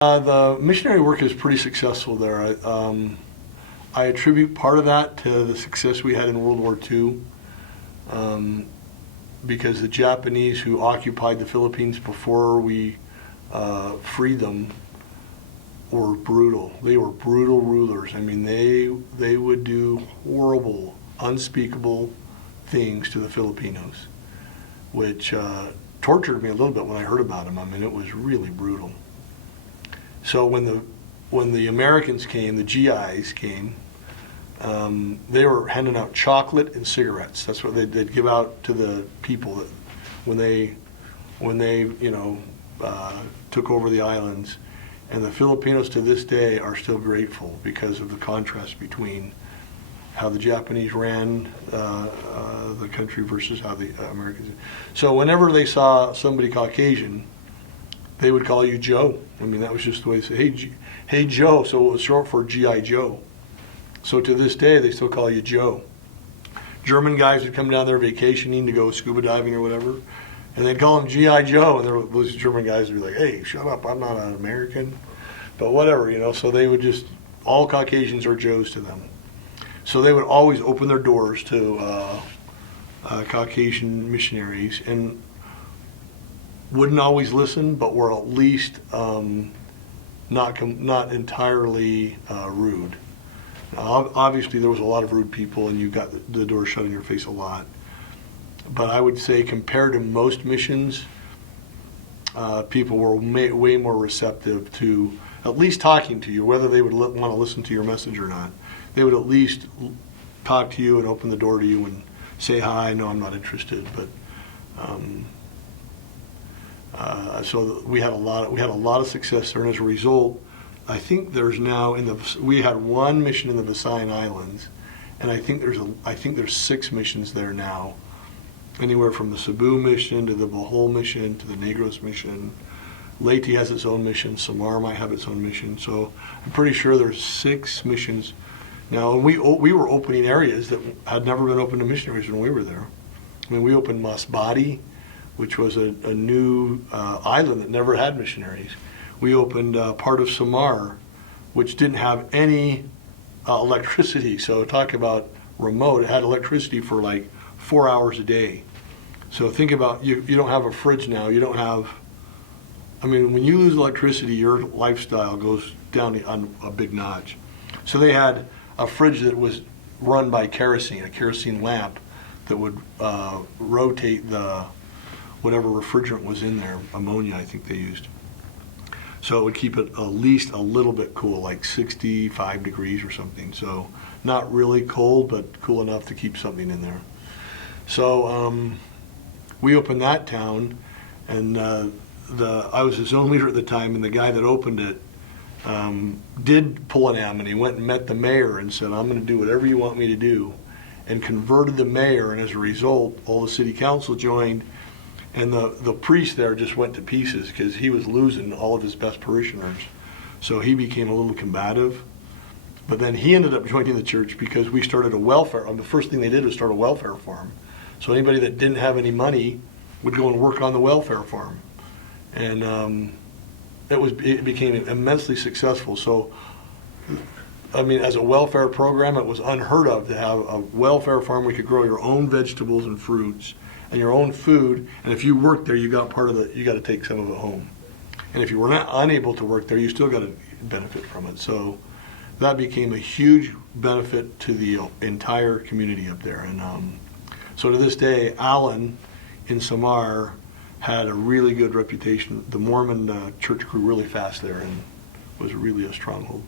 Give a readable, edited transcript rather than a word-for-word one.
The missionary work is pretty successful there. I attribute part of that to the success we had in World War II, because the Japanese who occupied the Philippines before we freed them were brutal. They were brutal rulers. I mean, they would do horrible, unspeakable things to the Filipinos, which tortured me a little bit when I heard about them. I mean, it was really brutal. So when the Americans came, the GIs came, they were handing out chocolate and cigarettes. That's what they'd give out to the people that when they took over the islands. And the Filipinos to this day are still grateful because of the contrast between how the Japanese ran the country versus how the Americans did. So whenever they saw somebody Caucasian, they would call you Joe. I mean, that was just the way they say, hey Joe, so it was short for G.I. Joe. So to this day, they still call you Joe. German guys would come down there vacationing to go scuba diving or whatever, and they'd call him G.I. Joe, and those German guys would be like, hey, shut up, I'm not an American. But whatever, so they would just, all Caucasians are Joes to them. So they would always open their doors to Caucasian missionaries, and wouldn't always listen, but were at least not entirely rude. Now, obviously, there was a lot of rude people, and you got the door shut in your face a lot. But I would say, compared to most missions, people were way more receptive to at least talking to you, whether they would want to listen to your message or not. They would at least talk to you and open the door to you and say hi. No, I'm not interested, but. So we had a lot of success there, and as a result, I think there's now we had one mission in the Visayan Islands, and I think there's 6 missions there now, anywhere from the Cebu mission to the Bohol mission to the Negros mission. Leyte has its own mission. Samar might have its own mission. So I'm pretty sure there's 6 missions now, and we were opening areas that had never been open to missionaries when we were there. I mean, we opened Masbate, which was a new island that never had missionaries. We opened part of Samar, which didn't have any electricity. So talk about remote. It had electricity for like 4 hours a day. So think about, you don't have a fridge now. You don't have, I mean, when you lose electricity, your lifestyle goes down on a big notch. So they had a fridge that was run by kerosene, a kerosene lamp that would rotate the whatever refrigerant was in there, ammonia I think they used. So it would keep it at least a little bit cool, like 65 degrees or something. So not really cold, but cool enough to keep something in there. So we opened that town, and I was the zone leader at the time, and the guy that opened it did pull an am, and he went and met the mayor and said, I'm going to do whatever you want me to do, and converted the mayor, and as a result, all the city council joined. And the priest there just went to pieces because he was losing all of his best parishioners. So he became a little combative. But then he ended up joining the church because we started a welfare. The first thing they did was start a welfare farm. So anybody that didn't have any money would go and work on the welfare farm. And it became immensely successful. So, I mean, as a welfare program, it was unheard of to have a welfare farm where you could grow your own vegetables and fruits and your own food, and if you worked there, you got to take some of it home. And if you were not unable to work there, you still got to benefit from it. So that became a huge benefit to the entire community up there. And so to this day, Allen in Samar had a really good reputation. The Mormon church grew really fast there and was really a stronghold.